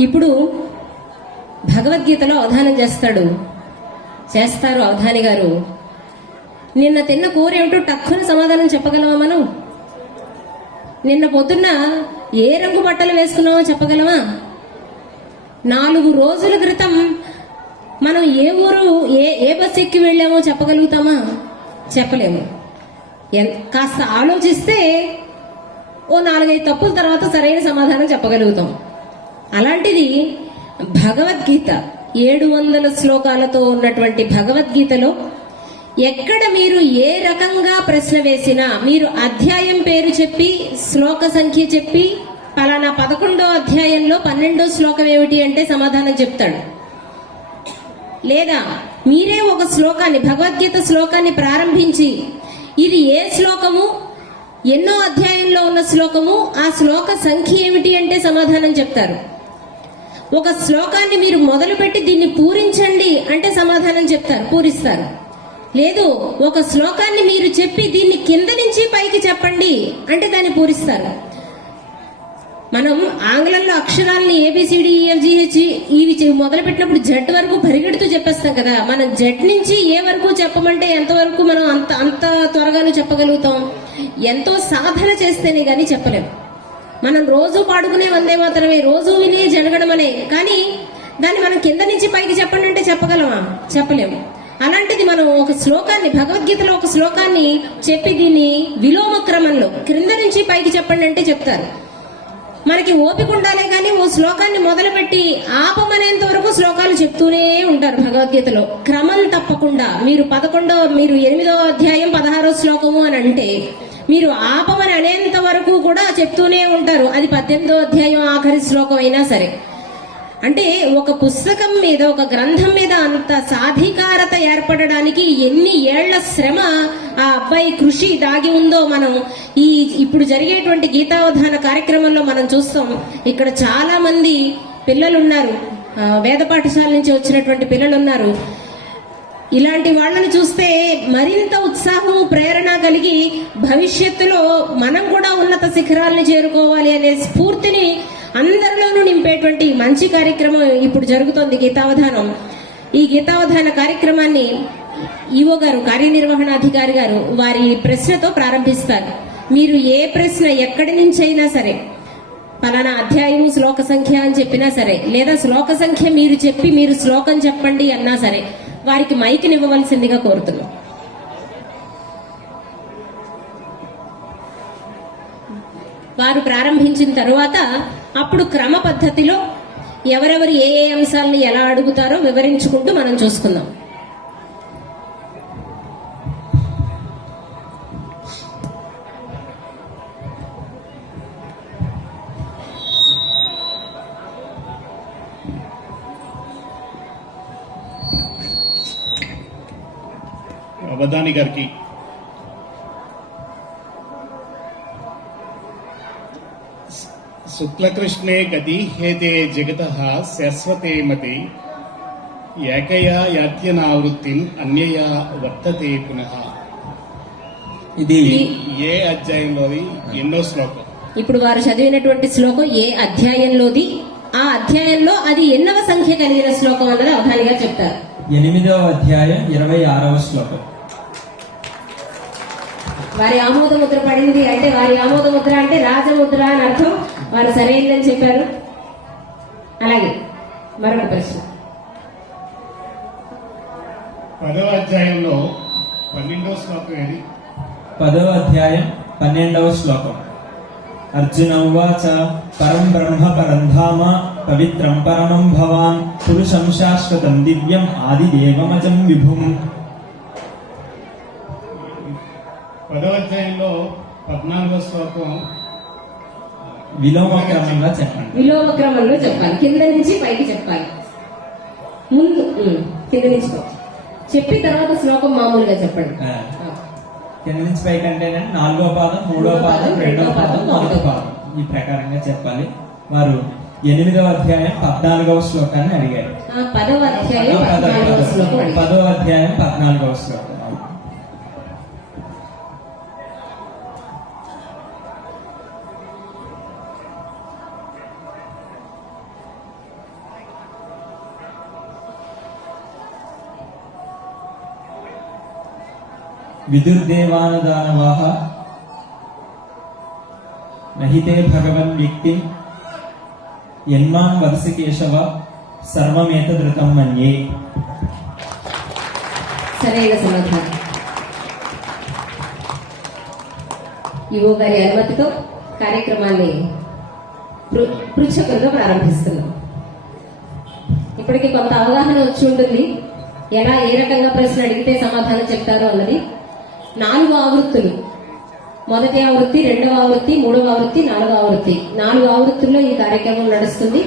ఇప్పుడు భగవద్గీతలో అవధానం చేస్తాడు. చేస్తారు అవధాని గారు. నిన్న తిన్న కూర ఏమిటో టక్కున సమాధానం చెప్పగలవా మనం? నిన్న పొద్దున్న ఏ రంగు బట్టలు వేసుకున్నామో చెప్పగలమా నాలుగు రోజుల క్రితం మనం ఏ ఊరు ఏ ఏ బస్ ఎక్కి వెళ్ళామో చెప్పగలుగుతామా? చెప్పలేము. ఎన్- కాస్త ఆలోచిస్తే ఓ నాలుగైదు తప్పుల తర్వాత సరైన సమాధానం చెప్పగలుగుతాం. అలాంటిది భగవద్గీత ఏడు వందల శ్లోకాలతో ఉన్నటువంటి భగవద్గీతలో ఎక్కడ మీరు ఏ రకంగా ప్రశ్న వేసినా మీరు అధ్యాయం పేరు చెప్పి శ్లోక సంఖ్య చెప్పి పలానా పదకొండో అధ్యాయంలో పన్నెండో శ్లోకం ఏమిటి అంటే సమాధానం చెప్తాడు. లేదా మీరే ఒక శ్లోకాన్ని భగవద్గీత శ్లోకాన్ని ప్రారంభించి ఇది ఏ శ్లోకము ఎన్నో అధ్యాయంలో ఉన్న శ్లోకము ఆ శ్లోక సంఖ్య ఏమిటి అంటే సమాధానం చెప్తారు. ఒక శ్లోకాన్ని మీరు మొదలుపెట్టి దీన్ని పూరించండి అంటే సమాధానం చెప్తారు పూరిస్తారు. లేదు ఒక శ్లోకాన్ని మీరు చెప్పి దీన్ని కింద నుంచి పైకి చెప్పండి అంటే దాన్ని పూరిస్తారు. మనం ఆంగ్లంలో అక్షరాలని ఏబిసిడి ఈఎఫ్జిహెచ్ e, ఇవి మొదలు పెట్టినప్పుడు జడ్ వరకు పరిగెడుతూ చెప్పేస్తాం కదా. మనం జడ్ నుంచి ఏ వరకు చెప్పమంటే ఎంతవరకు మనం అంత అంత త్వరగాను చెప్పగలుగుతాం? ఎంతో సాధన చేస్తేనే కానీ చెప్పలేం. మనం రోజు పాడుకునే వందే మాత్రమే రోజు వినే జనగడమనే కానీ దాన్ని మనం కింద నుంచి పైకి చెప్పండి అంటే చెప్పగలమా? చెప్పలేము. అలాంటిది మనం ఒక శ్లోకాన్ని భగవద్గీతలో ఒక శ్లోకాన్ని చెప్పి దీన్ని విలోమ క్రమంలో క్రింద నుంచి పైకి చెప్పండి అంటే చెప్తారు. మనకి ఓపిక ఉండాలే కానీ ఓ శ్లోకాన్ని మొదలుపెట్టి ఆపమనేంత వరకు శ్లోకాలు చెప్తూనే ఉంటారు భగవద్గీతలో. క్రమం తప్పకుండా మీరు పదకొండో మీరు ఎనిమిదో అధ్యాయం పదహారో శ్లోకము అని అంటే మీరు ఆపమని అనేంత వరకు కూడా చెప్తూనే ఉంటారు. అది పద్దెనిమిదో అధ్యాయం ఆఖరి శ్లోకం అయినా సరే. అంటే ఒక పుస్తకం మీద ఒక గ్రంథం మీద అంత సాధికారత ఏర్పడడానికి ఎన్ని ఏళ్ళ శ్రమ ఆ అబ్బాయి కృషి దాగి ఉందో మనం ఈ ఇప్పుడు జరిగేటువంటి గీతావధాన కార్యక్రమంలో మనం చూస్తాం. ఇక్కడ చాలా మంది పిల్లలున్నారు వేద పాఠశాల నుంచి వచ్చినటువంటి పిల్లలు ఉన్నారు ఇలాంటి వాళ్ళని చూస్తే మరింత ఉత్సాహము ప్రేరణ కలిగి భవిష్యత్తులో మనం కూడా ఉన్నత శిఖరాల్ని చేరుకోవాలి అనే స్ఫూర్తిని అందరిలోనూ నింపేటువంటి మంచి కార్యక్రమం ఇప్పుడు జరుగుతోంది గీతావధానం. ఈ గీతావధాన కార్యక్రమాన్ని ఈవో గారు కార్యనిర్వహణాధికారి గారు వారి ప్రశ్నతో ప్రారంభిస్తారు. మీరు ఏ ప్రశ్న ఎక్కడి నుంచి అయినా సరే పలానా అధ్యాయం శ్లోక సంఖ్య అని చెప్పినా సరే లేదా శ్లోక సంఖ్య మీరు చెప్పి మీరు శ్లోకం చెప్పండి అన్నా సరే వారికి మైకినివ్వవలసిందిగా కోరుతున్నాం. వారు ప్రారంభించిన తరువాత అప్పుడు క్రమ పద్ధతిలో ఎవరెవరు ఏ ఏ అంశాలను ఎలా అడుగుతారో వివరించుకుంటూ మనం చూసుకుందాం. అవధాని గారికి. శుక్లకృష్ణే గతి హేతే జగత శాశ్వతే మతి. ఏకయా యాత్యనావృత్తిం అన్యయా వర్తతే పునః. ఇది ఏ అధ్యాయంలోది? ఎన్నో శ్లోకం. ఇప్పుడు వారు చదివినటువంటి శ్లోకం ఏ అధ్యాయంలోది? ఆ అధ్యాయంలో అది ఎన్నవ సంఖ్య కలిగిన శ్లోకం అన్నది అవధానిగా చెప్తారు. ఎనిమిదవ అధ్యాయం ఇరవై ఆరవ శ్లోకం. వారి ఆమోద ముద్ర పడింది అంటే వారి ఆమోద ముద్ర అంటే రాజముద్ర అని అర్థం. వారు సరైనదని చెప్పారు. అలాగే మరొక ప్రశ్న. పదవ అధ్యాయంలో పన్నెండో శ్లోకం ఏది? పదవ అధ్యాయం పన్నెండవ శ్లోకం. అర్జున ఉవాచ పరం బ్రహ్మ పరం ధామ పవిత్రం పరమం భవాన్ పురుషం శాశ్వతం దివ్యం ఆదిదేవమజం విభుం. పదవ అధ్యాయంలో పద్నాలుగో శ్లోకం విలోమ క్రమంగా చెప్పండి. విలోమ క్రమంలో చెప్పాలి. కింద నుంచి పైకి చెప్పాలి. ముందు కింద నుంచి. చెప్పి తర్వాత శ్లోకం మామూలుగా చెప్పండి. కింద నుంచి పైకి అంటే నాలుగో పాదం మూడో పాదం రెండో పాదం మొదటి పాదం. ఈ ప్రకారంగా చెప్పాలి. వారు ఎనిమిదవ అధ్యాయం పద్నాలుగవ శ్లోకాన్ని అడిగారు. పదవ అధ్యాయం. పదవ అధ్యాయం పద్నాలుగవ శ్లోకం. విదుర్దేవానదానవాహ నహితే భగవన్ వ్యక్తి యన్మాన్ వదసి కేశవ సర్వమేతదృతం మన్యే సరైన సమాధానం. యువ గారి అనుమతితో కార్యక్రమాన్ని పృచ్ఛకులుగా ప్రారంభిస్తున్నాం. ఇప్పటికి కొంత అవగాహన వచ్చి ఉంటుంది. ఎలా ఏ రకంగా ప్రశ్న అడిగితే సమాధానం చెప్తారో అన్నది నాలుగు ఆవృత్తులు. మొదటి ఆవృత్తి రెండవ ఆవృత్తి మూడవ ఆవృత్తి నాలుగవ ఆవృత్తి. నాలుగు ఆవృత్తుల్లో ఈ కార్యక్రమం నడుస్తుంది.